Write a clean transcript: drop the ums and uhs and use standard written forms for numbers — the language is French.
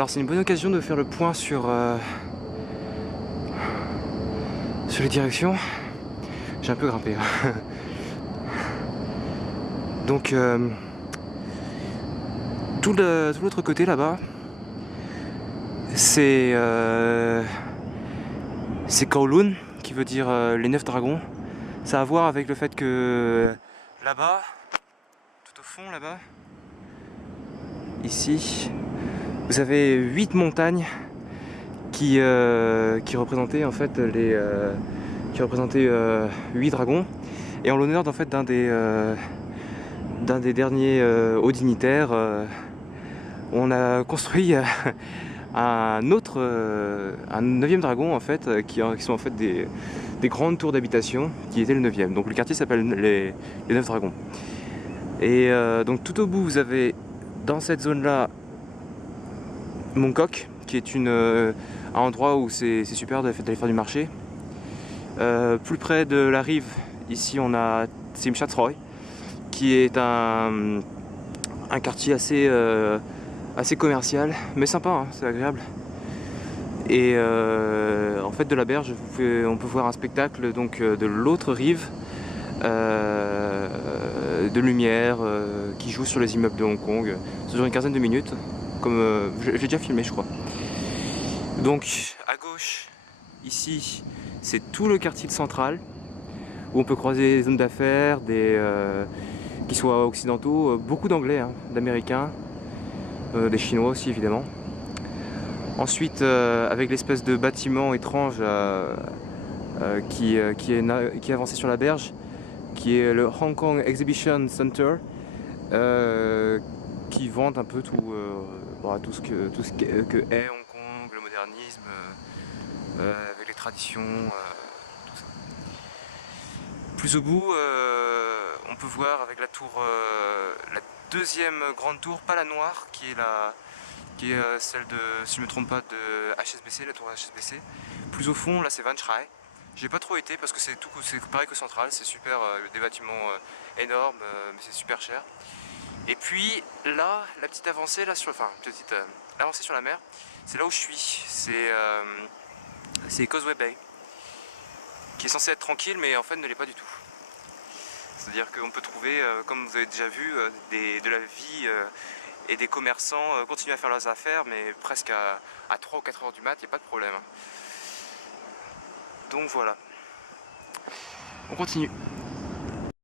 Alors c'est une bonne occasion de faire le point sur les directions. J'ai un peu grimpé. Donc tout l'autre côté là-bas, c'est Kowloon, qui veut dire les 9 dragons. Ça a à voir avec le fait que là-bas, tout au fond là-bas, ici, vous avez 8 montagnes qui représentaient en fait qui représentaient 8 dragons, et en l'honneur en fait d'un des derniers hauts dignitaires, on a construit un 9e dragon en fait, qui sont en fait des grandes tours d'habitation qui étaient le 9e. Donc le quartier s'appelle les 9 dragons. Et donc tout au bout vous avez dans cette zone là Mongkok, qui est un endroit où c'est super d'aller faire du marché. Plus près de la rive, ici on a Tsim Shat Roy, qui est un quartier assez commercial, mais sympa, hein, c'est agréable. Et en fait de la berge, on peut voir un spectacle donc, de l'autre rive, de lumière qui joue sur les immeubles de Hong Kong. Ça dure une quinzaine de minutes, comme j'ai déjà filmé je crois. Donc à gauche, ici, c'est tout le quartier central, où on peut croiser des zones d'affaires, qui soient occidentaux, beaucoup d'anglais, hein, d'américains, des chinois aussi évidemment. Ensuite, avec l'espèce de bâtiment étrange qui est avancé sur la berge, qui est le Hong Kong Exhibition Center, qui vante un peu tout ce que est Hong Kong, le modernisme, avec les traditions, tout ça. Plus au bout, on peut voir avec la tour, la deuxième grande tour, pas la noire, qui est celle de, si je ne me trompe pas, de HSBC, la tour HSBC. Plus au fond, là c'est Van Chrai. J'ai pas trop été parce que c'est pareil que Central, c'est super, des bâtiments énormes, mais c'est super cher. Et puis là, la petite avancée là avancée sur la mer, c'est là où je suis. C'est Causeway Bay, qui est censé être tranquille, mais en fait ne l'est pas du tout. C'est-à-dire qu'on peut trouver, comme vous avez déjà vu, de la vie et des commerçants continuent à faire leurs affaires, mais presque à 3 ou 4 heures du mat, il n'y a pas de problème. Donc voilà. On continue.